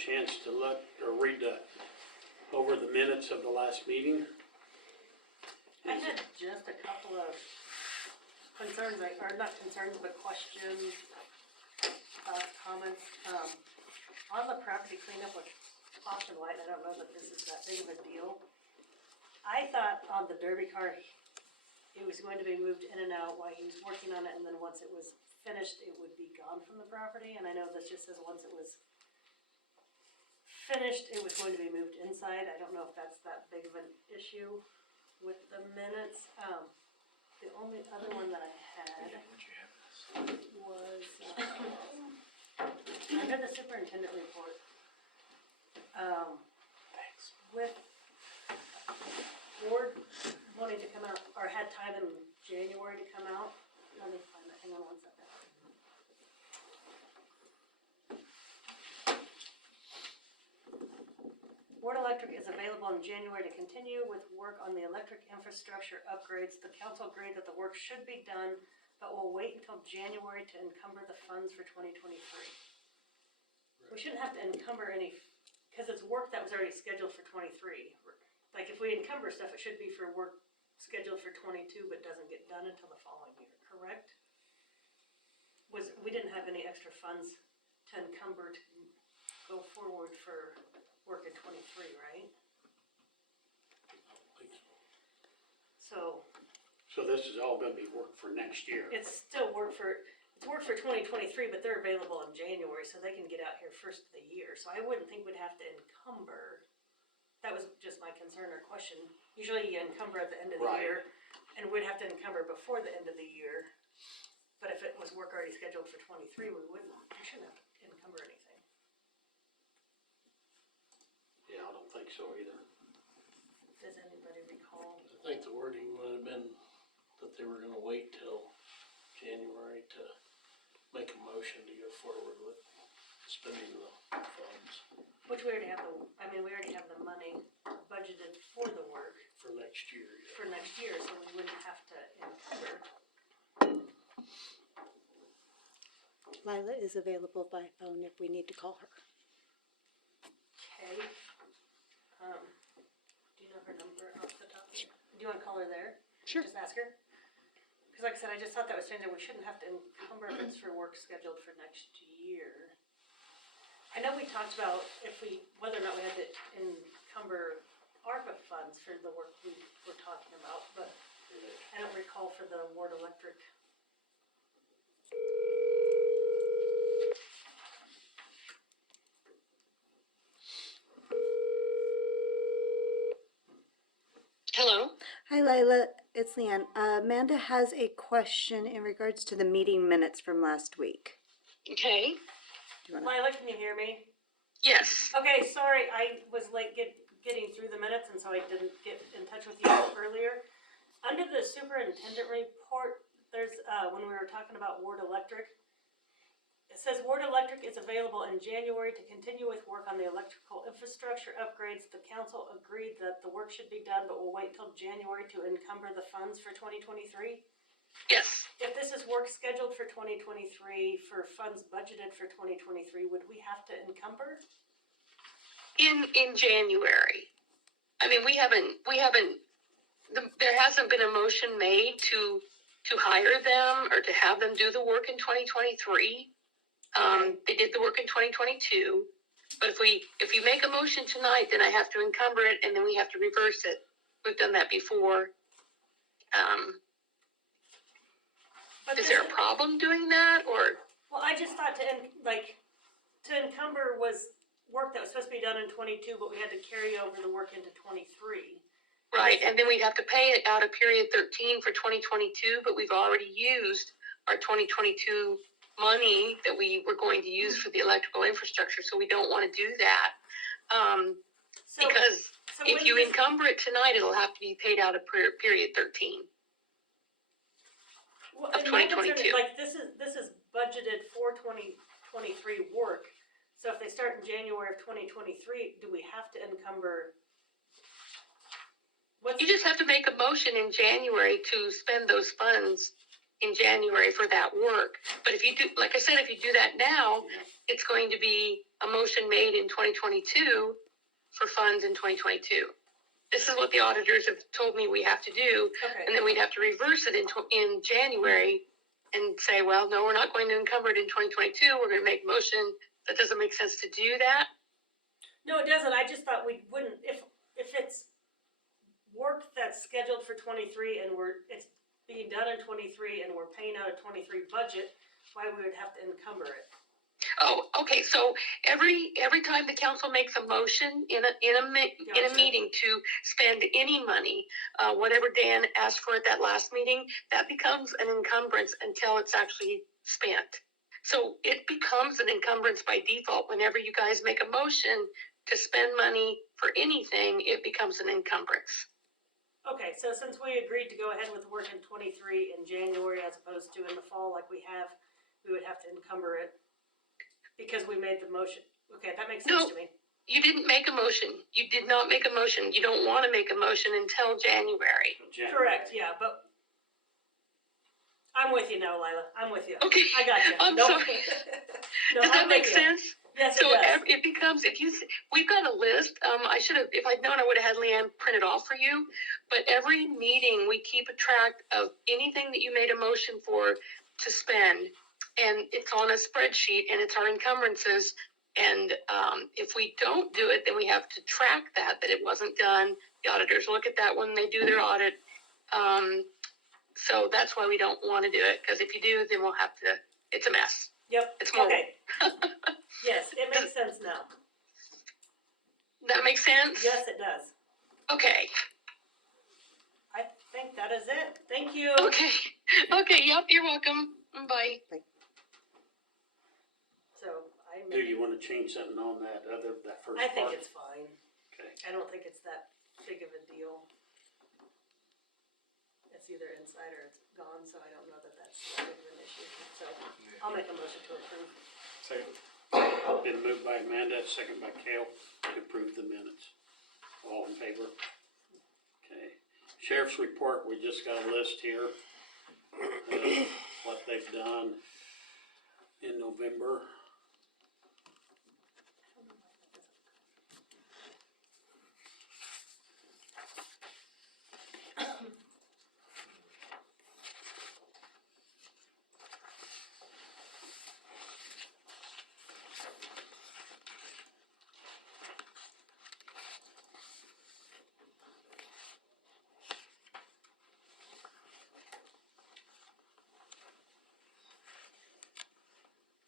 chance to look or read over the minutes of the last meeting? I had just a couple of concerns, or not concerns, but questions, comments. On the property cleanup with Austin White, I don't know that this is that big of a deal. I thought on the Derby car, it was going to be moved in and out while he was working on it, and then once it was finished, it would be gone from the property. And I know this just says once it was finished, it was going to be moved inside. I don't know if that's that big of an issue with the minutes. The only other one that I had was under the superintendent report. With Ward wanting to come out, or had time in January to come out. Let me find that, hang on one second. Ward Electric is available in January to continue with work on the electric infrastructure upgrades. The council agreed that the work should be done, but will wait until January to encumber the funds for 2023. We shouldn't have to encumber any, because it's work that was already scheduled for 23. Like if we encumber stuff, it should be for work scheduled for 22, but doesn't get done until the following year, correct? We didn't have any extra funds to encumber to go forward for work in 23, right? I don't think So so this is all gonna be work for next year. it's still work for 2023, but they're available in January, so they can get out here first of the year. So I wouldn't think we'd have to encumber. That was just my concern or question. Usually you encumber at the end of the Right. year, and we'd have to encumber before the end of the year. But if it was work already scheduled for 23, we shouldn't have to encumber anything. Yeah, I don't think so either. Does anybody recall? I think the wording would have been that they were gonna wait till January to make a motion to go forward with spending the funds Which we already have we already have the money budgeted for the work for next year. Yeah. for next year, so we wouldn't have to encumber. Lila is available by phone if we need to call her. Okay. Do you know her number off the top? Do you want to call her there? Sure. Just ask her? Because like I said, I just thought that was strange that we shouldn't have to encumber if it's for work scheduled for next year. I know we talked about whether or not we had to encumber ARPA funds for the work we were talking about, but I don't recall for the Ward Electric. Hello. Hi, Lila. It's Leanne. Amanda has a question in regards to the meeting minutes from last week. Okay. Do you wanna... Lila, can you hear me? Yes. Okay, sorry, I was late getting through the minutes, and so I didn't get in touch with you earlier. Under the superintendent report, there's, when we were talking about Ward Electric, it says Ward Electric is available in January to continue with work on the electrical infrastructure upgrades. The council agreed that the work should be done, but will wait till January to encumber the funds for 2023. Yes. If this is work scheduled for 2023 for funds budgeted for 2023, would we have to encumber? In January. I mean, there hasn't been a motion made to hire them or to have them do the work in 2023. They did the work in 2022. But if you make a motion tonight, then I have to encumber it and then we have to reverse it. We've done that before. Is there a problem doing that, or? Well, I just thought to encumber was work that was supposed to be done in 22, but we had to carry over the work into 23. Right, and then we'd have to pay it out of period 13 for 2022, but we've already used our 2022 money that we were going to use for the electrical infrastructure, so we don't want to do that. Because if you encumber it tonight, it'll have to be paid out of period 13. Of 2022. Like this is budgeted for 2023 work. So if they start in January of 2023, do we have to encumber? You just have to make a motion in January to spend those funds in January for that work. But if you do, like I said, if you do that now, it's going to be a motion made in 2022 for funds in 2022. This is what the auditors have told me we have to do, Okay. and then we'd have to reverse it in January and say, well, no, we're not going to encumber it in 2022. We're going to make a motion. That doesn't make sense to do that. No, it doesn't. I just thought we wouldn't, if it's work that's scheduled for 23 and it's being done in 23 and we're paying out a 23 budget, why we would have to encumber it. Oh, okay. So every time the council makes a motion in a Gotcha. meeting to spend any money, whatever Dan asked for at that last meeting, that becomes an encumbrance until it's actually spent. So it becomes an encumbrance by default. Whenever you guys make a motion to spend money for anything, it becomes an encumbrance. Okay, so since we agreed to go ahead with work in 23 in January as opposed to in the fall like we have, we would have to encumber it because we made the motion. Okay, that makes sense No. to me. You didn't make a motion. You did not make a motion. You don't want to make a motion until January. Correct, yeah, but I'm with you now, Lila. I'm with you. Okay. I got you. I'm Nope. sorry. No, Does that I'm make with you. sense? Yes, it So does. it becomes, we've got a list. I should have, if I'd known, I would have had Leanne print it off for you. But every meeting, we keep a track of anything that you made a motion for to spend. And it's on a spreadsheet and it's our encumbrances. And if we don't do it, then we have to track that it wasn't done. The auditors look at that when they do their audit. So that's why we don't want to do it. Because if you do, then we'll have to, it's a mess. Yep, It's more. okay. Yes, it makes sense now. That makes sense? Yes, it does. Okay. I think that is it. Thank you. Okay. Okay. Yep. You're welcome. Bye. So Do you wanna change something on that first I part? think it's fine. Okay. I don't think it's that big of a deal. It's either inside or it's gone, so I don't know that that's that big of an issue. So I'll make a motion to approve. Second. Been moved by Amanda, second by Cale, to approve the minutes. All in favor? Okay. Sheriff's report, we just got a list here of what they've done in November.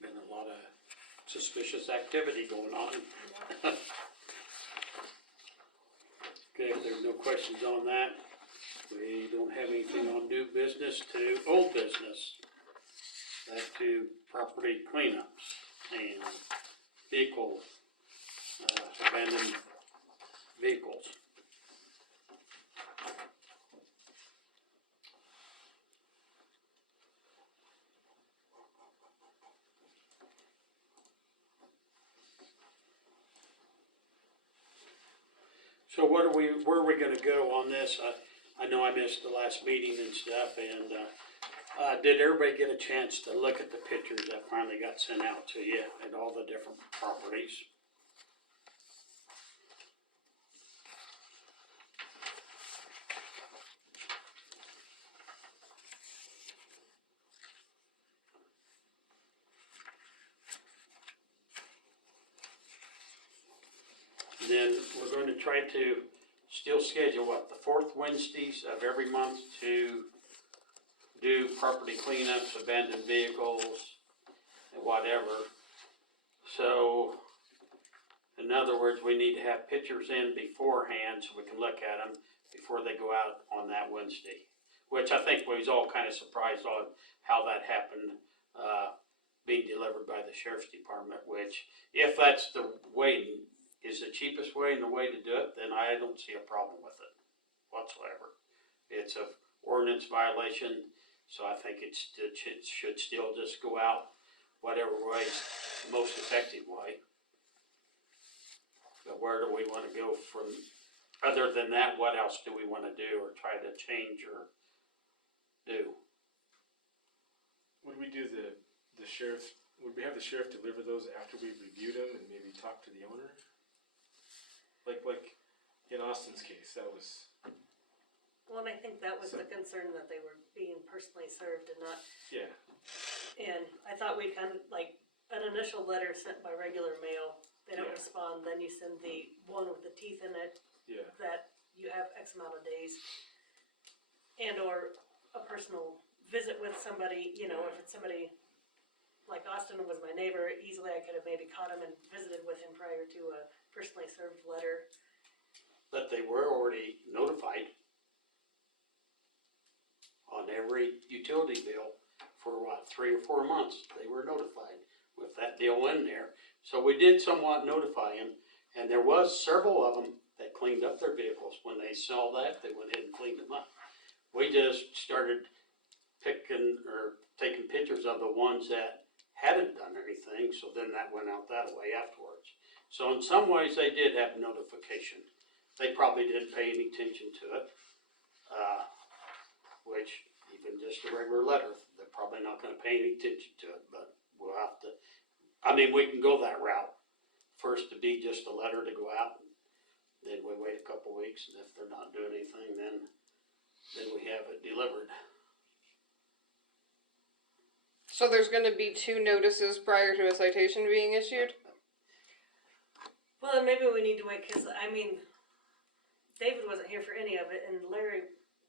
Been a lot of suspicious activity going on. Okay, if there's no questions on that, we don't have anything on new business to old business. Back to property cleanups and vehicle, abandoned vehicles. So where are we gonna go on this? I know I missed the last meeting and stuff, and, did everybody get a chance to look at the pictures that finally got sent out to you at all the different properties? Then we're going to try to still schedule, the fourth Wednesdays of every month to do property cleanups, abandoned vehicles, and whatever. So, in other words, we need to have pictures in beforehand so we can look at them before they go out on that Wednesday. Which I think we was all kind of surprised on how that happened, being delivered by the sheriff's department, which if that's the way, is the cheapest way and the way to do it, then I don't see a problem with it whatsoever. It's a ordinance violation, so I think it should still just go out whatever way, most effective way. But where do we wanna go from, other than that, what else do we wanna do or try to change or do? would we do the sheriff, would we have the sheriff deliver those after we've reviewed them and maybe talk to the owner? Like in Austin's case, that was, Well, and I think that was the concern, that they were being personally served and not, yeah, and I thought we'd kind of, like, an initial letter sent by regular mail, they don't Yeah. respond, then you send the one with the teeth in it, yeah, that you have X amount of days. And or a personal visit with somebody, you know, if it's somebody, like Austin was my neighbor, easily I could have maybe caught him and visited with him prior to a personally served letter. But they were already notified on every utility bill for what, 3 or 4 months, they were notified with that deal in there. So we did somewhat notify them, and there was several of them that cleaned up their vehicles. When they saw that, they went ahead and cleaned them up. We just started picking or taking pictures of the ones that hadn't done anything, so then that went out that way afterwards. So in some ways, they did have notification. They probably didn't pay any attention to it, which even just a regular letter, they're probably not gonna pay any attention to it, but we'll have to, I mean, we can go that route. First to be just a letter to go out, and then we wait a couple weeks, and if they're not doing anything, then we have it delivered. So there's gonna be 2 notices prior to a citation being issued? Well, then maybe we need to wait, cause I mean, David wasn't here for any of it, and Larry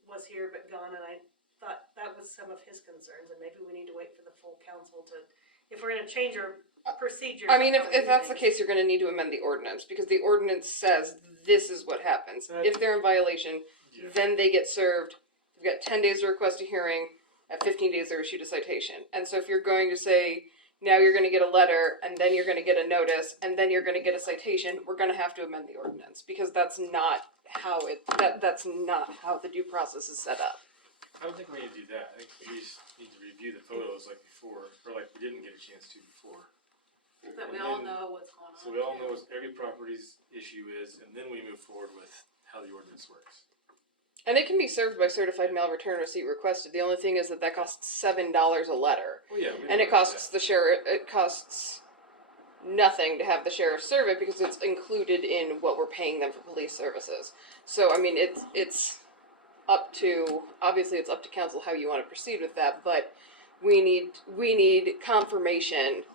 was here but gone, and I thought that was some of his concerns, and maybe we need to wait for the full council to, if we're gonna change our procedure. I mean, if that's the case, you're gonna need to amend the ordinance, because the ordinance says this is what happens. If they're in violation, yeah. then they get served, they've got 10 days to request a hearing, at 15 days they're issued a citation. And so if you're going to say, now you're gonna get a letter, and then you're gonna get a notice, and then you're gonna get a citation, we're gonna have to amend the ordinance, because that's not how that's not how the due process is set up. I don't think we need to do that. I think we just need to review the photos like before, or like we didn't get a chance to before. That we And all then- know what's going on. So we all know what every property's issue is, and then we move forward with how the ordinance works. And it can be served by certified mail return receipt requested. The only thing is that costs $7 a letter. Oh yeah, we And it know costs the sheriff, it costs nothing to have the sheriff serve it because it's included in what we're paying them for police services. So, I mean, it's up to, obviously it's up to council how you want to proceed with that, but we need confirmation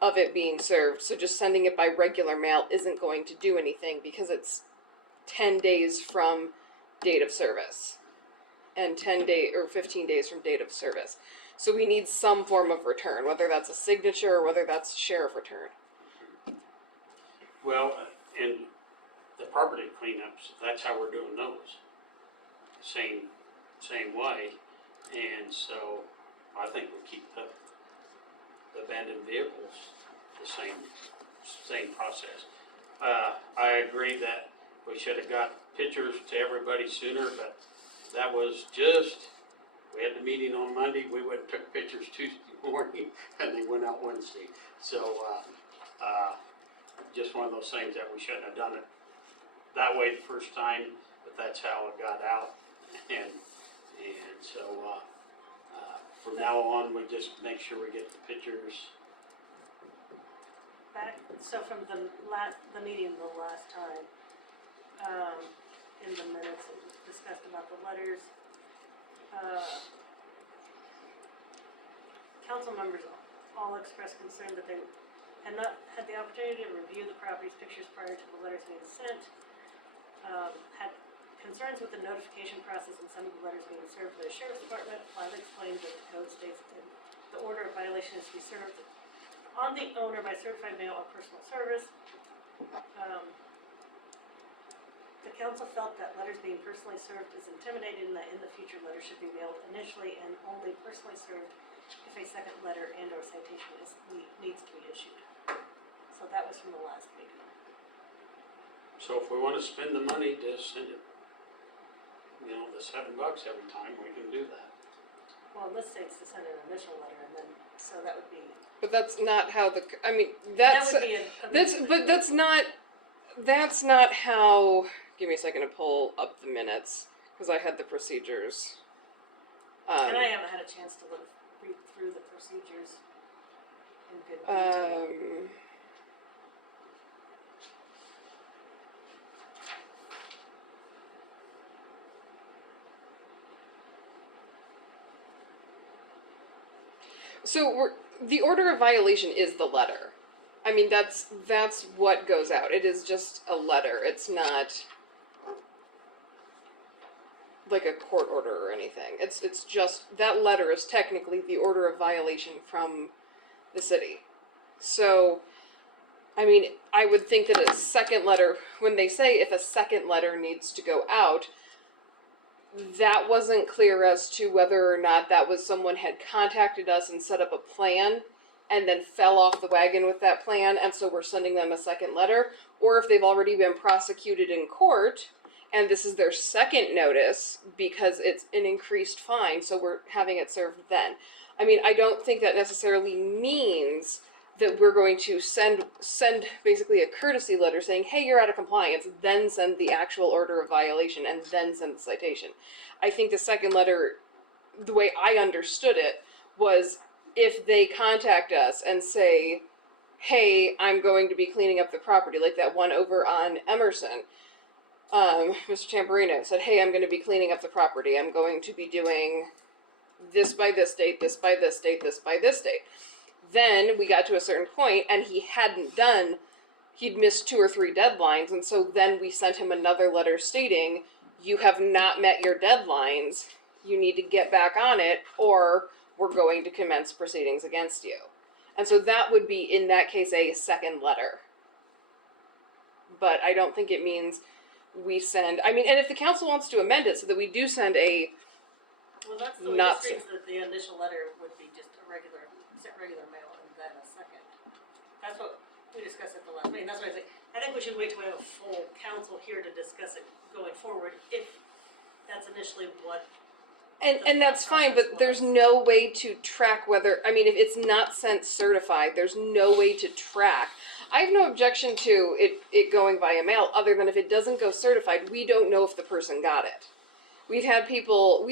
of it being served. So just sending it by regular mail isn't going to do anything because it's 10 days from date of service and 10 day or 15 days from date of service. So we need some form of return, whether that's a signature or whether that's sheriff return. Well, and the property cleanups, that's how we're doing those. Same way, and so I think we keep the abandoned vehicles the same process. I agree that we should have got pictures to everybody sooner, but that was just, we had the meeting on Monday, we went and took pictures Tuesday morning, and they went out Wednesday. So, just one of those things that we shouldn't have done it that way the first time, but that's how it got out. And so, from now on, we just make sure we get the pictures. So from the meeting the last time, in the minutes, it was discussed about the letters. Council members all expressed concern that they had not had the opportunity to review the property's pictures prior to the letters being sent. Had concerns with the notification process and some of the letters being served by the sheriff's department. Plaza explained that the code states that the order of violation is to be served on the owner by certified mail or personal service. The council felt that letters being personally served is intimidating, and that in the future letters should be mailed initially and only personally served if a second letter and or citation needs to be issued. So that was from the last meeting. So if we wanna spend the money to send it, the $7 every time, we can do that. Well, in this states to send an initial letter, and then, so that would be, But that's not how that would be that's not how, give me a second to pull up the minutes, because I had the procedures. and I haven't had a chance to read through the procedures in good detail. So the order of violation is the letter. I mean, that's what goes out. It is just a letter. It's not like a court order or anything. It's just that letter is technically the order of violation from the city. So, I mean, I would think that a second letter, when they say if a second letter needs to go out, that wasn't clear as to whether or not that was someone had contacted us and set up a plan and then fell off the wagon with that plan, and so we're sending them a second letter, or if they've already been prosecuted in court and this is their second notice because it's an increased fine, so we're having it served then. I mean, I don't think that necessarily means that we're going to send basically a courtesy letter saying, hey, you're out of compliance, then send the actual order of violation, and then send the citation. I think the second letter, the way I understood it, was if they contact us and say, hey, I'm going to be cleaning up the property, like that one over on Emerson, Mr. Tamburino said, hey, I'm going to be cleaning up the property. I'm going to be doing this by this date, this by this date, this by this date. Then we got to a certain point and he'd missed 2 or 3 deadlines. And so then we sent him another letter stating, you have not met your deadlines. You need to get back on it or we're going to commence proceedings against you. And so that would be, in that case, a second letter. But I don't think it means we send, I mean, and if the council wants to amend it so that we do send a, Well, that's the way Not this reads, that the initial letter would be just a regular mail and then a second. That's what we discussed at the last meeting, that's why I say, I think we should wait till we have a full council here to discuss it going forward, if that's initially what. and that's fine, but there's no way to track whether, I mean, if it's not sent certified, there's no way to track. I have no objection to it going via mail, other than if it doesn't go certified, we don't know if the person got it. We've had people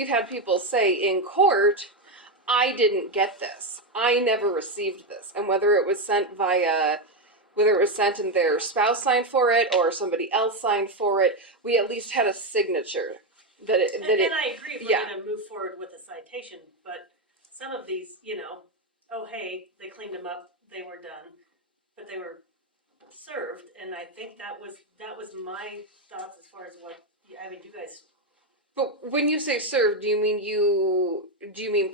say in court, I didn't get this. I never received this. And whether it was sent and their spouse signed for it or somebody else signed for it, we at least had a signature that it. And I agree, if we're yeah. gonna move forward with a citation, but some of these, oh, hey, they cleaned them up, they were done, but they were served, and I think that was my thoughts as far as what, I mean, you guys. But when you say served, do you mean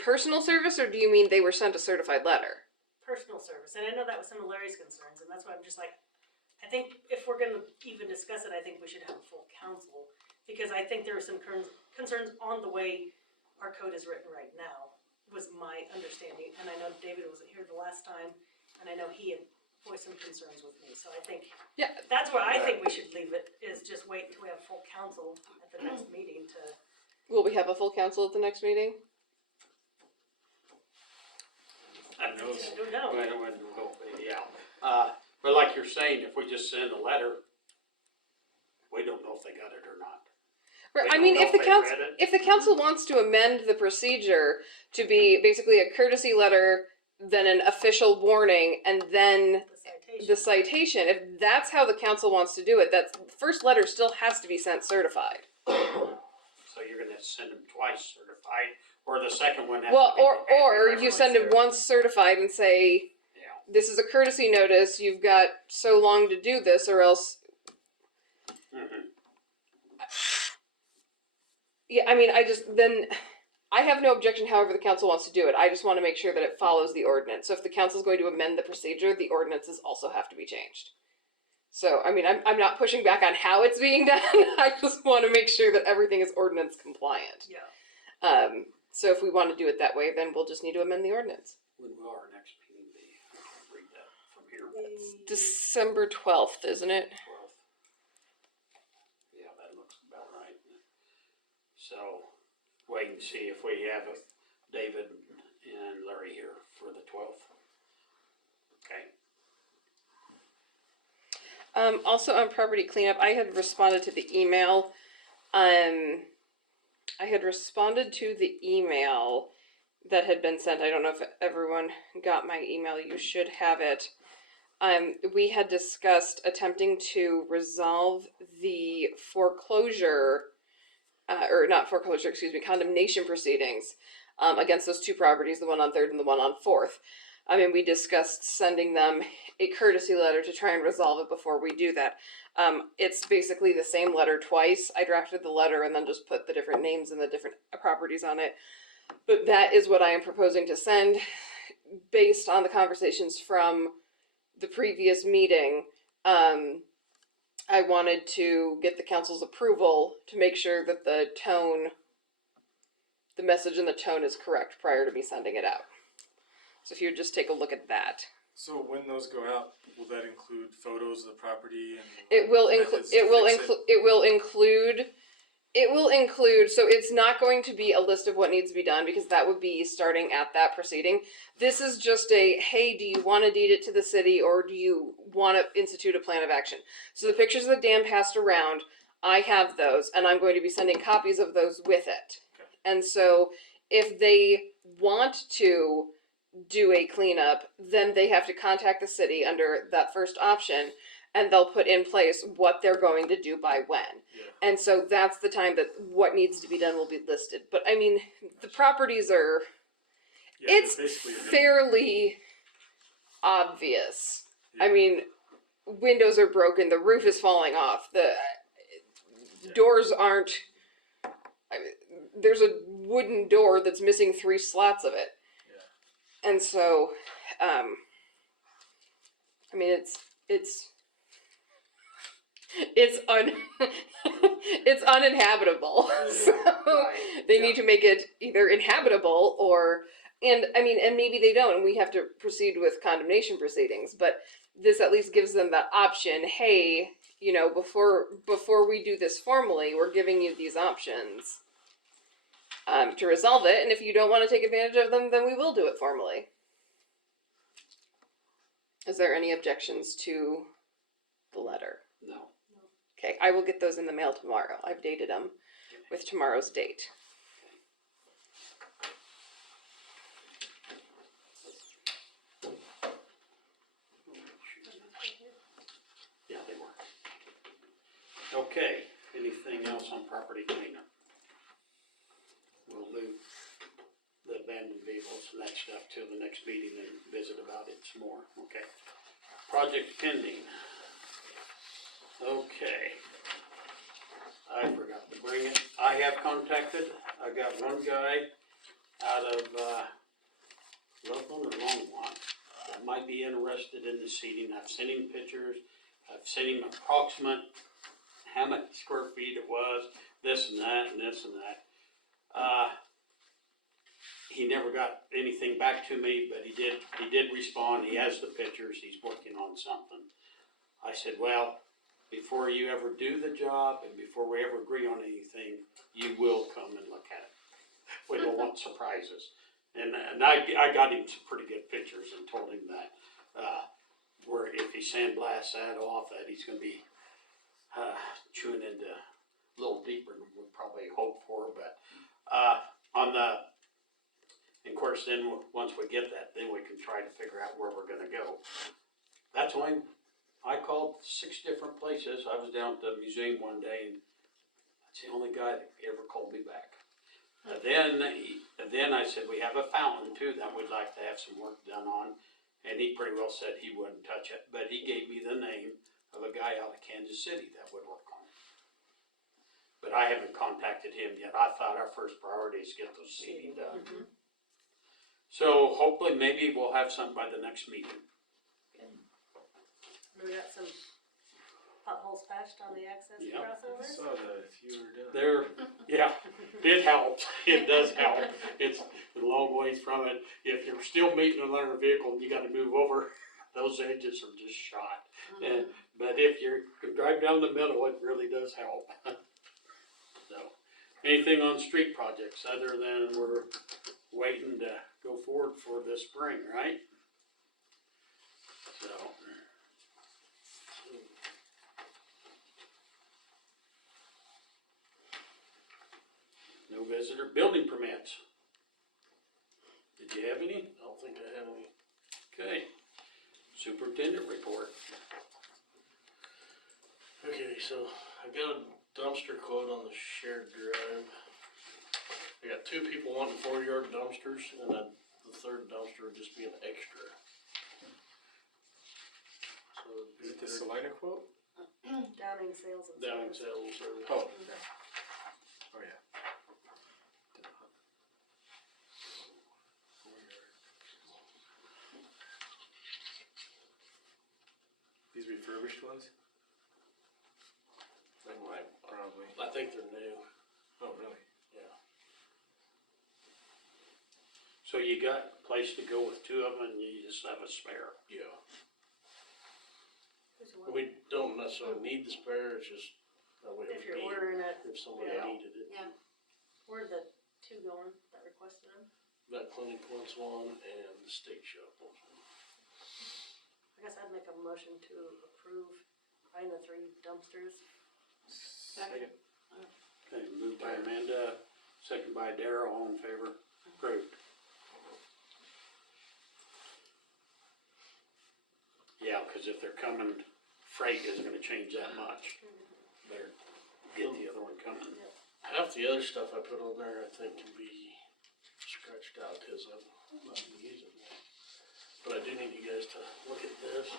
personal service, or do you mean they were sent a certified letter? Personal service, and I know that was some of Larry's concerns, and that's why I'm just like, I think if we're gonna even discuss it, I think we should have a full council, because I think there are some concerns on the way our code is written right now, was my understanding, and I know David wasn't here the last time, and I know he had voiced some concerns with me, so I think that's where I think we should leave it, is just wait until we have full council at the next meeting to. Will we have a full council at the next meeting? I know. I don't know. But like you're saying, if we just send a letter, we don't know if they got it or not. Right. We I mean, don't if know the they council read it. if the council wants to amend the procedure to be basically a courtesy letter, then an official warning, and then the citation, if that's how the council wants to do it, that first letter still has to be sent certified. So you're gonna send them twice certified, or the second one has Well, to be. or you send it once certified and say, Yeah. this is a courtesy notice, you've got so long to do this, or else. Mhm. Yeah, I mean, I have no objection however the council wants to do it. I just want to make sure that it follows the ordinance. So if the council is going to amend the procedure, the ordinances also have to be changed. So, I mean, I'm not pushing back on how it's being done. I just want to make sure that everything is ordinance compliant. Yeah. So if we want to do it that way, then we'll just need to amend the ordinance. When will our next meeting be? I'll read that from here. December 12th, isn't it? 12th. Yeah, that looks about right. So, wait and see if we have David and Larry here for the 12th. Okay. Also on property cleanup, I had responded to the email. that had been sent. I don't know if everyone got my email. You should have it. We had discussed attempting to resolve the foreclosure, or not foreclosure, excuse me, condemnation proceedings against those two properties, the one on 3rd and the one on 4th. I mean, we discussed sending them a courtesy letter to try and resolve it before we do that. It's basically the same letter twice. I drafted the letter and then just put the different names and the different properties on it. But that is what I am proposing to send based on the conversations from the previous meeting. I wanted to get the council's approval to make sure that the message and the tone is correct prior to me sending it out. So if you would just take a look at that. So when those go out, will that include photos of the property and It will methods include, to fix it will include, so it's not going to be a list of what needs to be done because that would be starting at that proceeding. This is just a, hey, do you want to deed it to the city or do you want to institute a plan of action? So the pictures of the dam passed around, I have those and I'm going to be sending copies of those with it. Okay. And so if they want to do a cleanup, then they have to contact the city under that first option and they'll put in place what they're going to do by when. Yeah. And so that's the time that what needs to be done will be listed. But I mean, the properties are, Yeah, it's basically a- fairly obvious. Yeah. I mean, windows are broken, the roof is falling off, the doors aren't, there's a wooden door that's missing 3 slats of it. Yeah. And so, I mean, it's uninhabitable. So they need to make it either inhabitable or, and I mean, and maybe they don't, and we have to proceed with condemnation proceedings, but this at least gives them that option. Hey, you know, before we do this formally, we're giving you these options to resolve it, and if you don't want to take advantage of them, then we will do it formally. Is there any objections to the letter? No. Okay, I will get those in the mail tomorrow. I've dated them with tomorrow's date. Yeah, they were. Okay, anything else on property cleanup? We'll move the abandoned vehicles and that stuff to the next meeting and visit about it some more, okay? Project pending. Okay. I forgot to bring it. I have contacted, I got one guy out of, Loveland or Longmont that might be interested in the seating. I've sent him pictures. I've sent him approximate how many square feet it was, this and that and this and that. He never got anything back to me, but he did respond. He has the pictures. He's working on something. I said, well, before you ever do the job and before we ever agree on anything, you will come and look at it. We don't want surprises. And I got him some pretty good pictures and told him that, where if he sandblasts that off, that he's gonna be, chewing into a little deeper than we probably hoped for, but, and of course, then, once we get that, then we can try to figure out where we're gonna go. That's why I called 6 different places. I was down at the museum one day, and that's the only guy that ever called me back. Then I said, we have a fountain too that we'd like to have some work done on, and he pretty well said he wouldn't touch it, but he gave me the name of a guy out of Kansas City that would work on it. But I haven't contacted him yet. I thought our first priority is get those seating done. So hopefully, maybe we'll have something by the next meeting. We got some potholes patched on the access Yep. I crossovers. saw that if you were doing There, yeah, it helps. It does help. It's a long ways from it. If you're still meeting another vehicle and you gotta move over, those edges are just shot. And, but if you can drive down the middle, it really does help. So, anything on street projects other than we're waiting to go forward for this spring, right? So. No visitor building permits. Did you have any? I don't think I have any. Okay. Superintendent report. Okay, so I got a dumpster quote on the shared drive. I got 2 people wanting 4-yard dumpsters, and then the third dumpster would just be an extra. So Is it the Salina quote? Downing Sales and Downing Service. Sales and Service. Oh, okay. Oh, yeah. These refurbished ones? They might, Probably. I think they're new, Oh, really? yeah. So you got a place to go with 2 of them and you just have a spare. Yeah. Who's one? We don't necessarily need the spare, it's just that way If it you're would be, ordering it, if somebody yeah. needed it. Yeah. Where are the 2 going that requested them? That clinic wants one and the steak shop wants one. I guess I'd make a motion to approve buying the 3 dumpsters. Second. Okay, moved by Amanda, second by Darrell, all in favor, approved. Yeah, cause if they're coming, freight isn't gonna change that much. Better get the other one coming. Half the other stuff I put on there, I think can be scratched out, cause I'm not using it. But I do need you guys to look at this.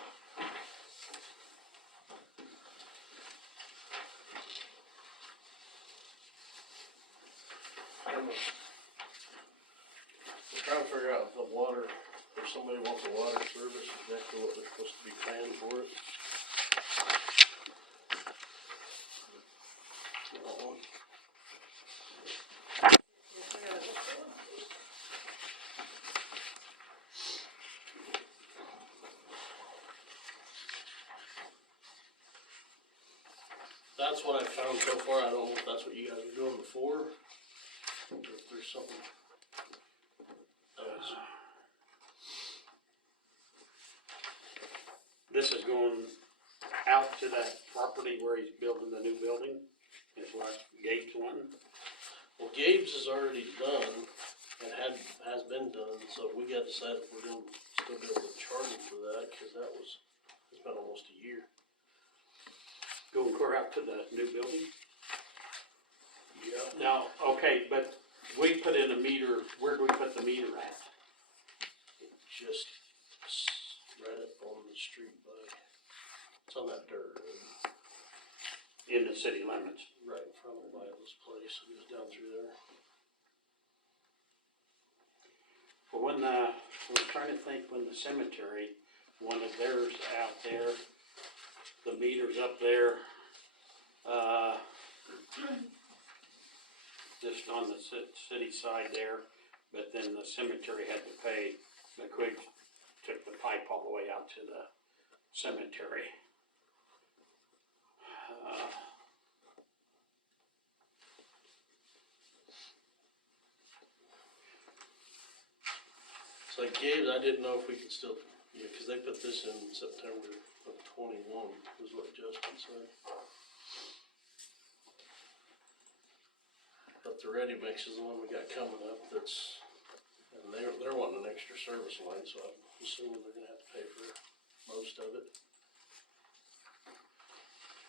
We're trying to figure out if the water, if somebody wants a water service, exactly what they're supposed to be paying for it. That one. That's what I found so far. I don't know if that's what you guys were doing before, or if there's something else. This is going out to that property where he's building the new building, is what Gabe's wanting. Well, Gabe's is already done and has been done, so we gotta decide if we're gonna still be able to charge him for that, cause it's been almost a year. Going clear out to the new building? Yeah. Now, okay, but we put in a meter, where do we put the meter at? Just right up on the street by, it's on that dirt road, In the city limits? right in front of Lila's place, it goes down through there. Well, when, I was trying to think when the cemetery wanted theirs out there, the meter's up there, just on the city side there, but then the cemetery had to pay, McQuigg took the pipe all the way out to the cemetery. It's like Gabe's, I didn't know if we could still, yeah, cause they put this in September of 21, is what Justin said. But the ready mix is the one we got coming up, that's, and they're wanting an extra service line, so I'm assuming they're gonna have to pay for most of it.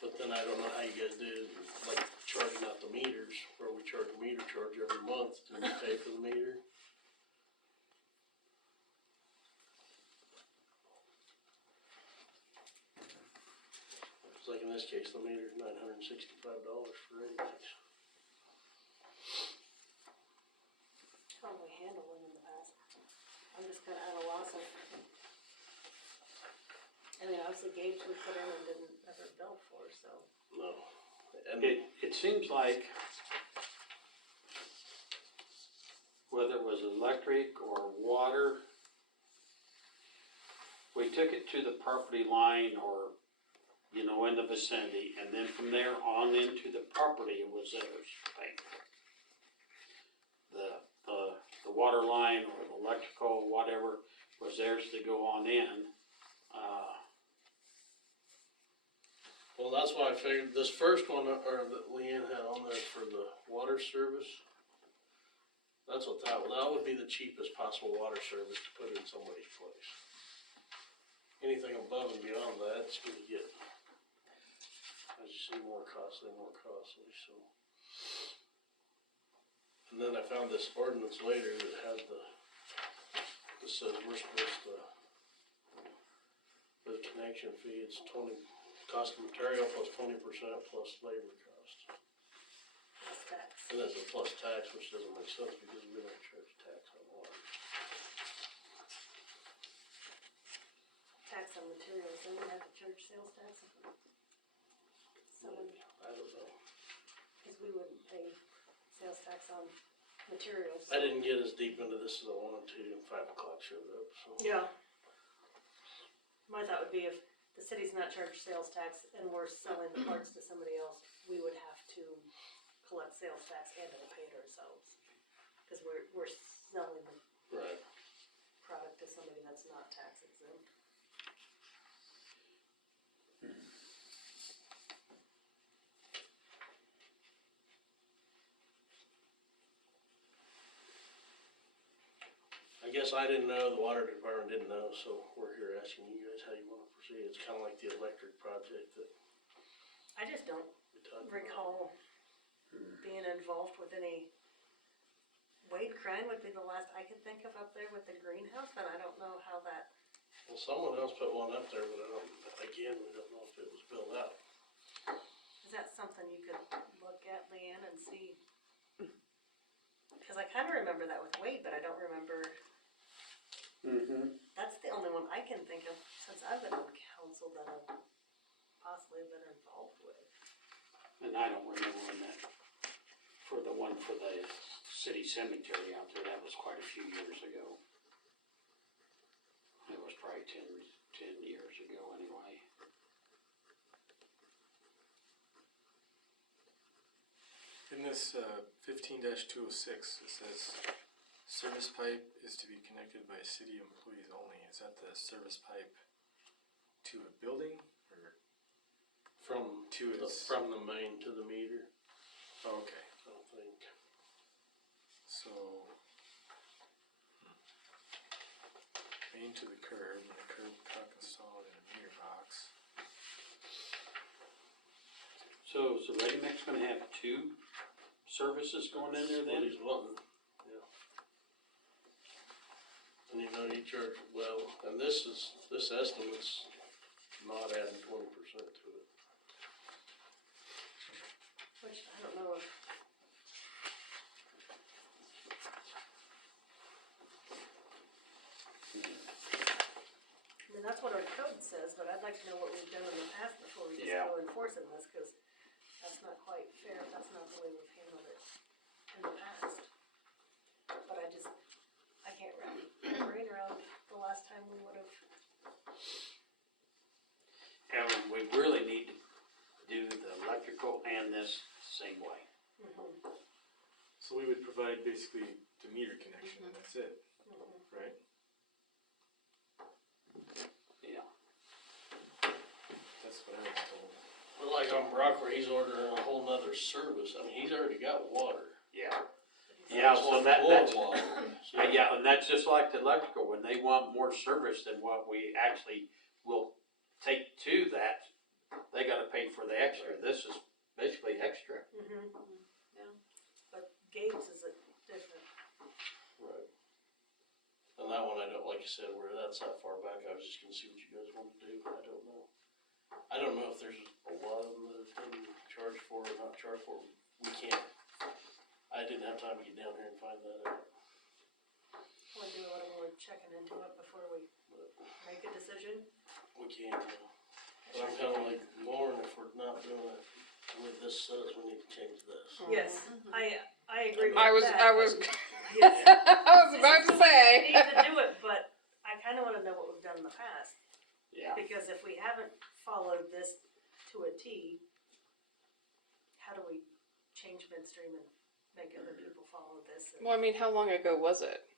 But then I don't know how you guys do, like charging out the meters, where we charge a meter charge every month, do we pay for the meter? It's like in this case, the meter's $965 for ready mix. How have we handled them in the past? I'm just kinda at a loss of. I mean, obviously Gabe's we put in and didn't ever bill for, so. No. And It seems like whether it was electric or water, we took it to the property line or, you know, in the vicinity, and then from there on into the property, it was theirs, right? The water line or the electrical, whatever, was theirs to go on in. well, that's why I figured this first one, or that Leanne had on there for the water service, That's what that would be the cheapest possible water service to put in somebody's place. Anything above and beyond that, it's gonna get, as you see, more costly, so. And then I found this ordinance later that had that says we're supposed to, the connection fee, it's 20, cost of material plus 20% plus labor cost. Plus tax. And that's a plus tax, which doesn't make sense because we don't charge tax on water. Tax on materials, then we have to charge sales tax. Someone, I don't know. cause we wouldn't pay sales tax on materials. I didn't get as deep into this as I wanted to, and 5 o'clock showed up, so. Yeah. My thought would be if the city's not charged sales tax and we're selling the parts to somebody else, we would have to collect sales tax and then pay it ourselves. Cause we're selling the Right. product to somebody that's not tax exempt. I guess I didn't know, the water department didn't know, so we're here asking you guys how you wanna proceed. It's kinda like the electric project that I just don't we talked about. recall being involved with any. Wade Crane would be the last I could think of up there with the greenhouse, but I don't know how that, Well, someone else put one up there, but I don't, again, we don't know if it was built out. is that something you could look at, Leanne, and see? Cause I kinda remember that with Wade, but I don't remember, Mm-hmm. that's the only one I can think of since I've been on council that I've possibly been involved with. And I don't remember when that, for the one for the city cemetery out there, that was quite a few years ago. It was probably 10 years ago anyway. In this 15-206, it says service pipe is to be connected by city employees only. Is that the service pipe to a building or From to its? from the main to the meter, Oh, okay. I think. So main to the curb, and the curb truck installed in a meter box. So is the Ready Mix gonna have 2 services going in there What then? he's wanting, yeah. And you know, you charge, well, and this estimate's not adding 20% to it. Which I don't know if. I mean, that's what our code says, but I'd like to know what we've done in the past before we just Yeah. go enforcing this, cause that's not quite fair, that's not the way we've handled it in the past. But I can't wrap my brain around the last time we would've, And we really need to do the electrical and this same way. So we would provide basically the meter connection, and that's it, right? Yeah. That's what I was told. But like on Brockway, he's ordering a whole nother service, I mean, he's already got water. Yeah. Yeah, so that's, More water, so- yeah, and that's just like the electrical, when they want more service than what we actually will take to that, they gotta pay for the extra. This is basically extra. yeah. But Gabe's is a different, Right. And that one, I don't, like you said, where that's that far back, I was just gonna see what you guys want to do, but I don't know. I don't know if there's a lot of them that have been charged for or not charged for, we can't, I didn't have time to get down here and find that out. wanna do a little more checking into it before we make a decision. We can't, but I'm kinda like, Lauren, if we're not doing it the way this says, we need to change this. Yes, I agree with I was that. I was Yes. I was about to We say. need to do it, but I kinda wanna know what we've done in the past, Yeah. because if we haven't followed this to a T, how do we change midstream and make other people follow this? And- Well, I mean, how long ago was it?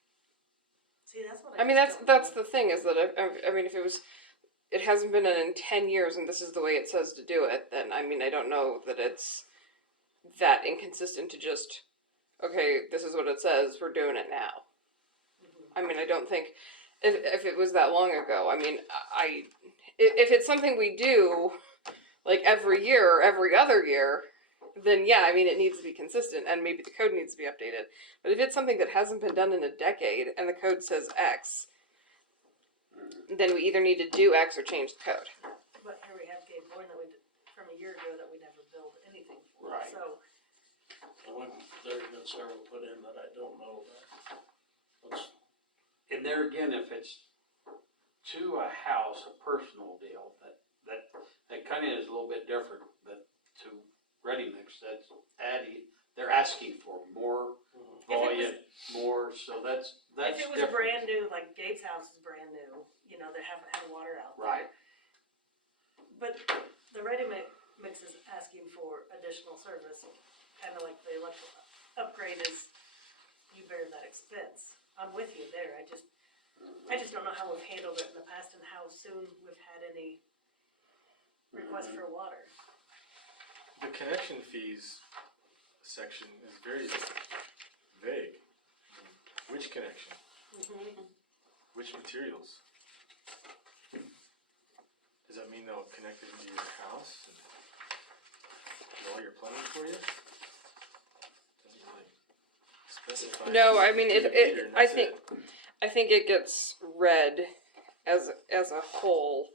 See, that's what I mean, just that's don't the thing is that I mean, if it hasn't been in 10 years and this is the way it says to do it, then I mean, I don't know that it's that inconsistent to just okay, this is what it says, we're doing it now. I mean, I don't think, if it was that long ago, I mean, if it's something we do, like every year or every other year, then yeah, I mean, it needs to be consistent and maybe the code needs to be updated. But if it's something that hasn't been done in a decade and the code says X, then we either need to do X or change the code. But here we have Gabe Bourne that we did from a year ago that we never billed anything for. Right. So, And when there's been several put in that I don't know about. Let's, And there again, if it's to a house, a personal deal, that kinda is a little bit different, but to ready mix, that's adding, they're asking for more volume, more, so that's if it was different. brand new, like Gabe's house is brand new, you know, they haven't had water out there. Right, But the ready mix is asking for additional service, kinda like the electrical upgrade is, you bear that expense. I'm with you there, I just don't know how we've handled it in the past and how soon we've had any requests for water. The connection fees section is very vague. Which connection? Which materials? Does that mean they'll connect it into your house and do all your plumbing for you? Doesn't really specify. No, I mean, To the meter, and that's it. I think it gets read as a whole.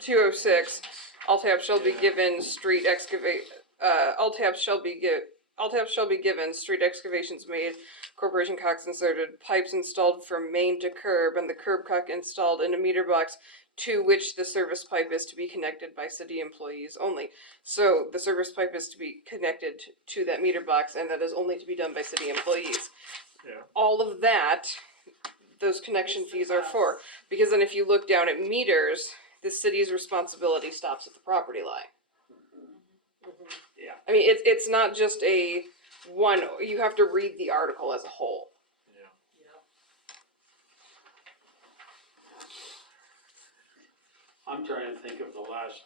206, all tabs shall be Yeah. given street all tabs shall be given street excavations made, corporation cocks inserted, pipes installed from main to curb, and the curb cock installed in a meter box to which the service pipe is to be connected by city employees only. So the service pipe is to be connected to that meter box, and that is only to be done by city employees. Yeah. All of that, those connection fees are for, because then if you look down at meters, the city's responsibility stops at the property line. yeah. I mean, it's not just a one, you have to read the article as a whole. Yeah. Yeah. I'm trying to think of the last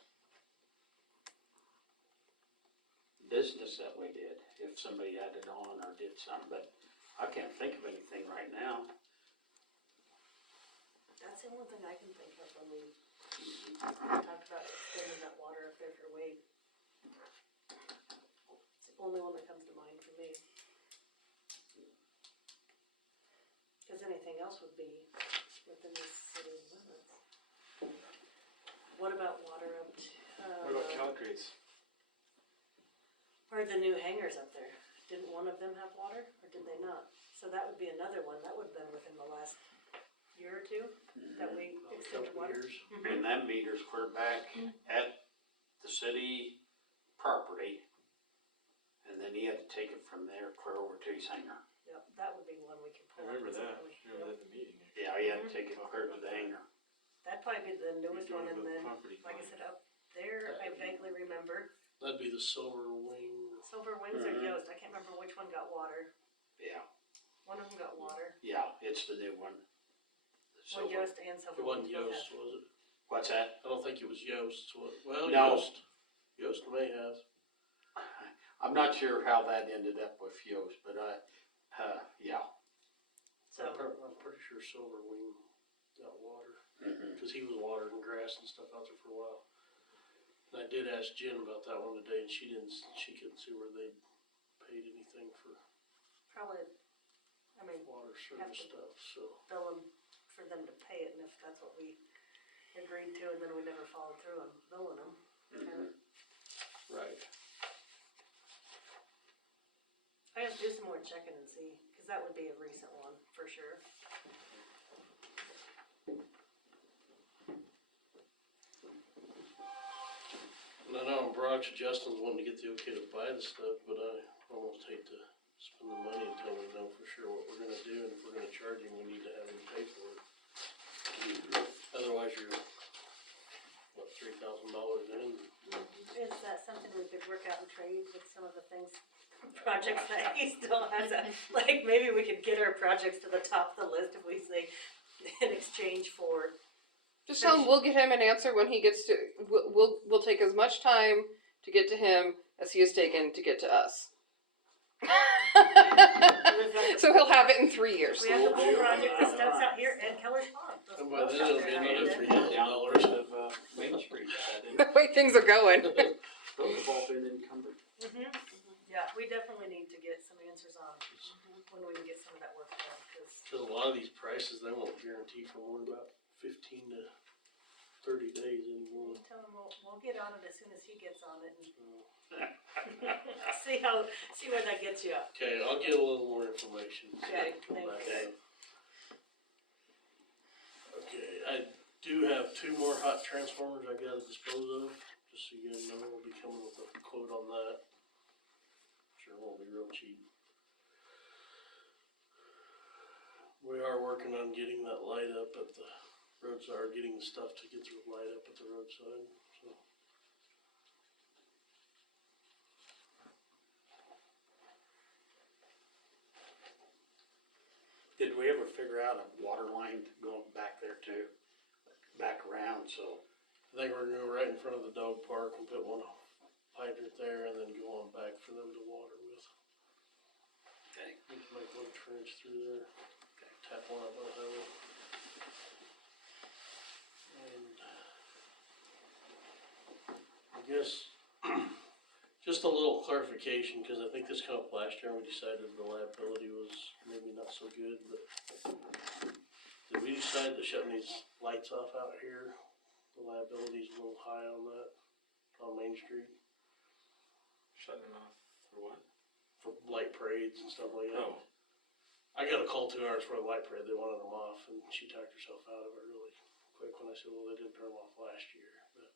business that we did, if somebody had it on or did something, but I can't think of anything right now. That's the only thing I can think of when we talked about extending that water up there for Wade. It's the only one that comes to mind for me. Cause anything else would be within the city limits. What about water up to, What about Calcrates? or the new hangars up there? Didn't one of them have water, or did they not? So that would be another one, that would've been within the last year or two, that we extended couple water. years. And that meter's clear back at the city property, and then he had to take it from there clear over to his hangar. Yep, that would be one we could I pull. up remember that. easily. I remember that in the meeting. Yeah, he had to take it clear to the hangar. That'd probably be the newest one, and then, Property like I line. said, up there, I vaguely remember, That'd be the Silver Wing. Silver Wings or Yost, I can't remember which one got water. Yeah, One of them got water, yeah, it's the new one. The well, silver- Yost and It Silver wasn't Wings both Yost, have. was it? What's that? I don't think it was Yost. Well, No. Yost may have. I'm not sure how that ended up with Yost, but yeah. So, I'm pretty sure Silver Wing got water, Mhm. cause he was watering grass and stuff out there for a while. And I did ask Jen about that one today, and she couldn't see where they paid anything for probably, I mean, water service stuff, so. bill them for them to pay it, and if that's what we agreed to, and then we never followed through on billing them. Right. I have to do some more checking and see, cause that would be a recent one, for sure. And I know Brock's Justin's wanting to get the okay to buy the stuff, but I almost hate to spend the money until we know for sure what we're gonna do, and if we're gonna charge him, we need to have him pay for it. Otherwise, you're, what, $3,000 in? Is that something we could work out and trade with some of the things, projects that he still has, like, maybe we could get our projects to the top of the list if we say, in exchange for, Just tell him we'll get him an answer when he gets to. We'll take as much time to get to him as he has taken to get to us. So he'll have it in 3 years. We have the pool project that starts out here and Keller's Pond. Those And by both then out it'll be there, another and then- $3,000. Of, Main Street, that is. The way things are going. Those have all been encumbered. Yeah, we definitely need to get some answers on when we can get some of that work done, cause Cause a lot of these prices, they won't guarantee for more than about 15 to 30 days anymore. we tell him we'll get on it as soon as he gets on it and see where that gets you. Okay, I'll get a little more information. Okay, Come back thanks. in. Okay, I do have 2 more hot transformers I gotta dispose of, just so you guys know, we'll be coming with a quote on that. Sure won't be real cheap. We are working on getting that light up at the roadside, or getting the stuff to get the light up at the roadside, so. Did we ever figure out a water line going back there too? Back around, so. I think we're gonna go right in front of the dog park and put one hydrant there and then go on back for them to water with. Okay. We can make one trench through there, tap one up on the highway. And I guess, just a little clarification, cause I think this came up last year and we decided the liability was maybe not so good, but did we decide that shutting these lights off out here, the liability's a little high on that, on Main Street, Shutting them off for what? for light parades and stuff like that? Oh, I got a call 2 hours for the light parade, they wanted them off, and she talked herself out of it really quick when I said, well, they didn't turn them off last year, but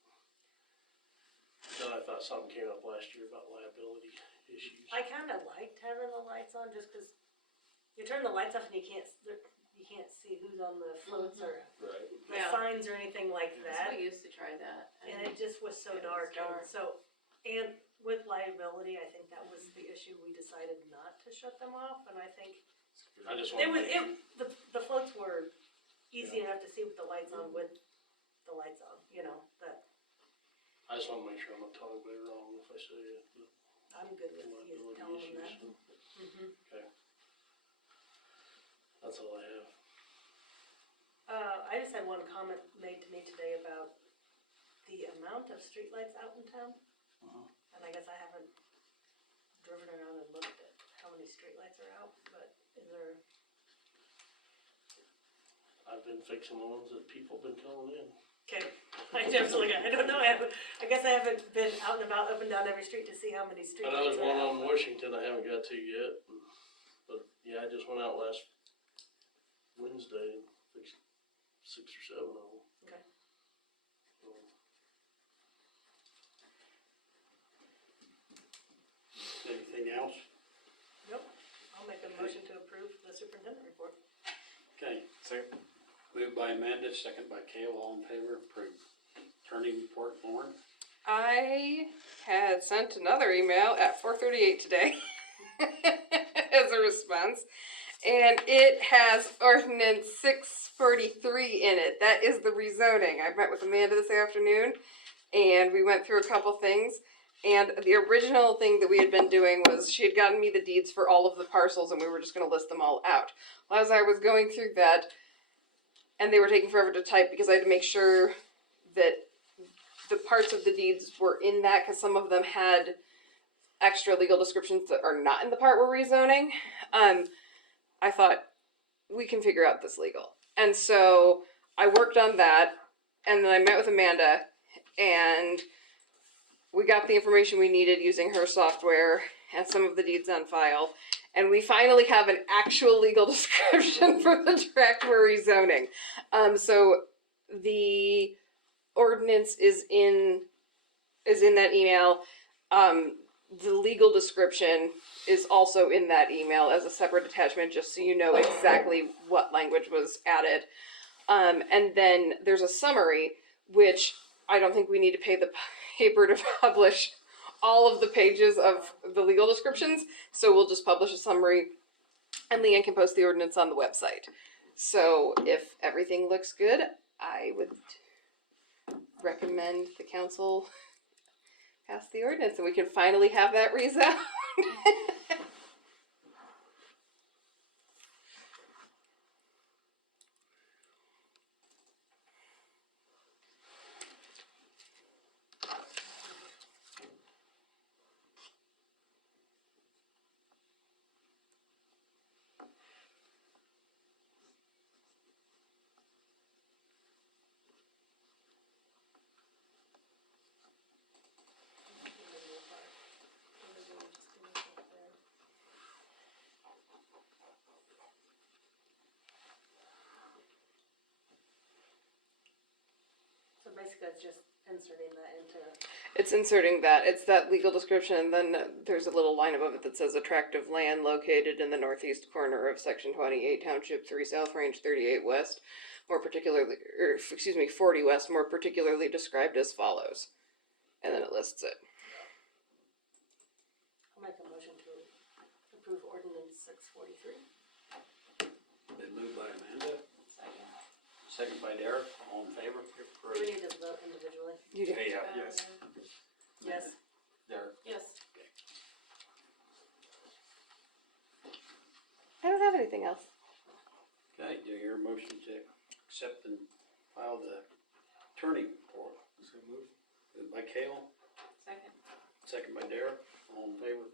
then I thought something came up last year about liability issues. I kinda liked having the lights on just cause you turn the lights off and you can't see who's on the floats or Right. the Yeah. signs or anything like that. We used to try that. And it just was so It was dark, and dark. so, and with liability, I think that was the issue, we decided not to shut them off, and I think it's good. I just it wanna was, make the floats were easy enough to see with the lights on, with the lights on, you know, that, I just wanna make sure I'm not telling anybody wrong if I say it, but I'm good with you liability telling them that. issues, so, Mhm. that's all I have. I just had one comment made to me today about the amount of streetlights out in town. And I guess I haven't driven around and looked at how many streetlights are out, but is there, I've been fixing the ones that people been calling in. okay, I definitely, I don't know, I guess I haven't been out and about, up and down every street to see how many I streetlights know there's are one out. on Washington I haven't got to yet, but yeah, I just went out last Wednesday and fixed 6 or 7 of them. Okay. So, Anything else? Nope, I'll make a motion to approve the superintendent report. Okay, Second. moved by Amanda, second by Kale, all in favor, approved. Attorney report, Lauren? I had sent another email at 4:38 today as a response, and it has ordinance 643 in it. That is the rezoning. I met with Amanda this afternoon, and we went through a couple things. And the original thing that we had been doing was she had gotten me the deeds for all of the parcels, and we were just going to list them all out. Well, as I was going through that, and they were taking forever to type because I had to make sure that the parts of the deeds were in that, because some of them had extra legal descriptions that are not in the part we're rezoning. I thought, we can figure out this legal. And so I worked on that, and then I met with Amanda, and we got the information we needed using her software and some of the deeds on file. And we finally have an actual legal description for the tract we're rezoning. So the ordinance is in that email. The legal description is also in that email as a separate attachment, just so you know exactly what language was added. And then there's a summary, which I don't think we need to pay the paper to publish all of the pages of the legal descriptions, so we'll just publish a summary, and Leanne can post the ordinance on the website. So if everything looks good, I would recommend the council pass the ordinance, and we can finally have that rezoned. guys just inserting that into, It's inserting that. It's that legal description, and then there's a little line above it that says attract of land located in the northeast corner of Section 28, Township 3 South, Range 38 West, more particularly, 40 West, more particularly described as follows. And then it lists it. I'll make a motion to approve ordinance 643. Been moved by Amanda. Second by Derek, all in favor? Do we need to vote individually? You do. Yeah. Yes. Yes. Derek. Yes. I don't have anything else. Okay, do you hear a motion to accept and file the attorney report? So move. Moved by Kale, Second. second by Derek, all in favor?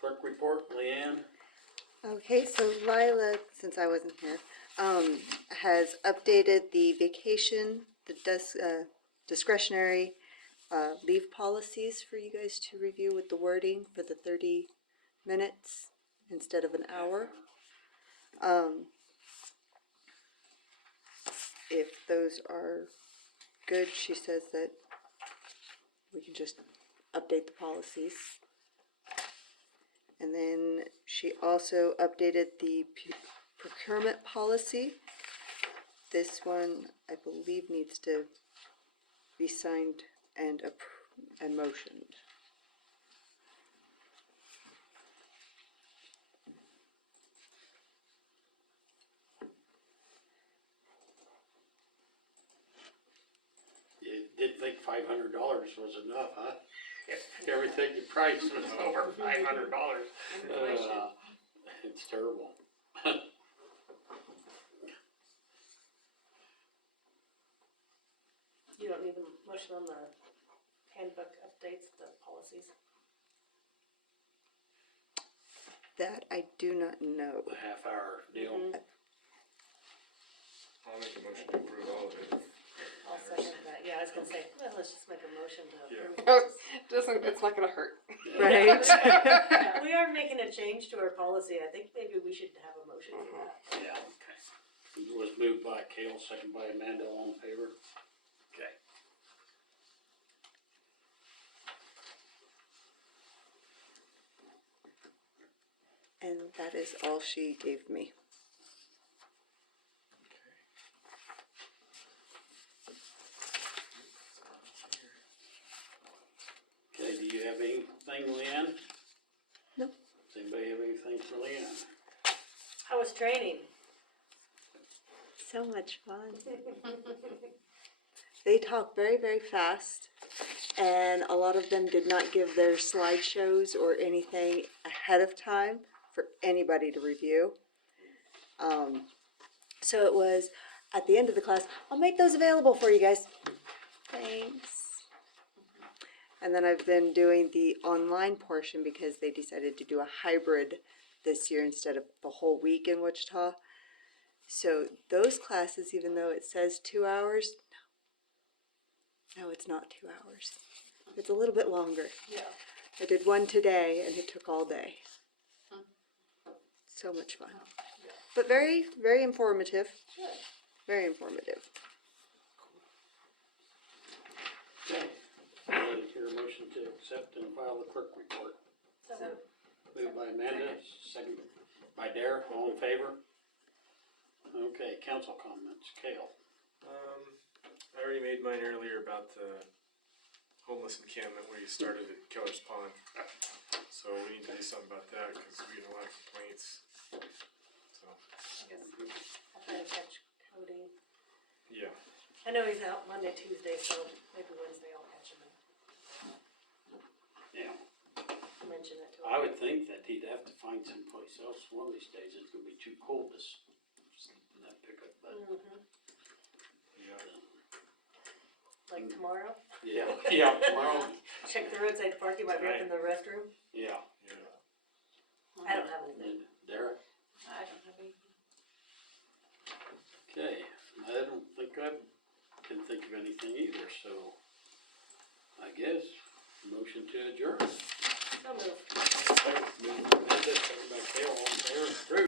Clerk report, Leanne. Okay, so Lila, since I wasn't here, has updated the vacation, the discretionary leave policies for you guys to review with the wording for the 30 minutes instead of an hour. If those are good, she says that we can just update the policies. And then she also updated the procurement policy. This one, I believe, needs to be signed and motioned. You did think $500 was enough, huh? Everything you priced was over $500. It's terrible. You don't need a motion on the handbook updates, the policies? That I do not know. The half-hour deal. I'll make a motion to approve all of it. I'll second that. Yeah, I was gonna say, well, let's just make a motion to Yeah. approve. It's not gonna hurt. Right? Yeah, we are making a change to our policy. I think maybe we should have a motion for that. Yeah, okay. It was moved by Kale, second by Amanda, all in favor? Okay. And that is all she gave me. Okay, do you have anything, Leanne? No. Does anybody have anything for Leanne? How was training? So much fun. They talk very, very fast, and a lot of them did not give their slideshows or anything ahead of time for anybody to review. So it was at the end of the class, I'll make those available for you guys. Thanks. And then I've been doing the online portion because they decided to do a hybrid this year instead of the whole week in Wichita. So those classes, even though it says 2 hours, no, it's not 2 hours. It's a little bit longer. Yeah. I did one today and it took all day. So much fun. But very, very informative. Good. Very informative. Okay. I'll hear a motion to accept and file the clerk report. So, Moved by Amanda, second by Derek, all in favor? Okay, council comments, Kale. I already made mine earlier about the homeless encampment we started at Keller's Pond. So we need to do something about that because we get a lot of complaints. So, I guess I'll try to catch Cody. yeah. I know he's out Monday, Tuesday, so maybe Wednesday I'll catch him Yeah, and mention it to him. I would think that he'd have to find someplace else one of these days. It's gonna be too cold to sleep in that pickup, but, Yeah. Like tomorrow, yeah, yeah, tomorrow, check the roadside parking, might be up in the restroom. yeah. Yeah. I don't have anything. Derek? I don't have anything. Okay, I don't think I can think of anything either, so I guess motion to adjourn. So moved. Moved by Amanda, second by Kale, all in favor? Approved.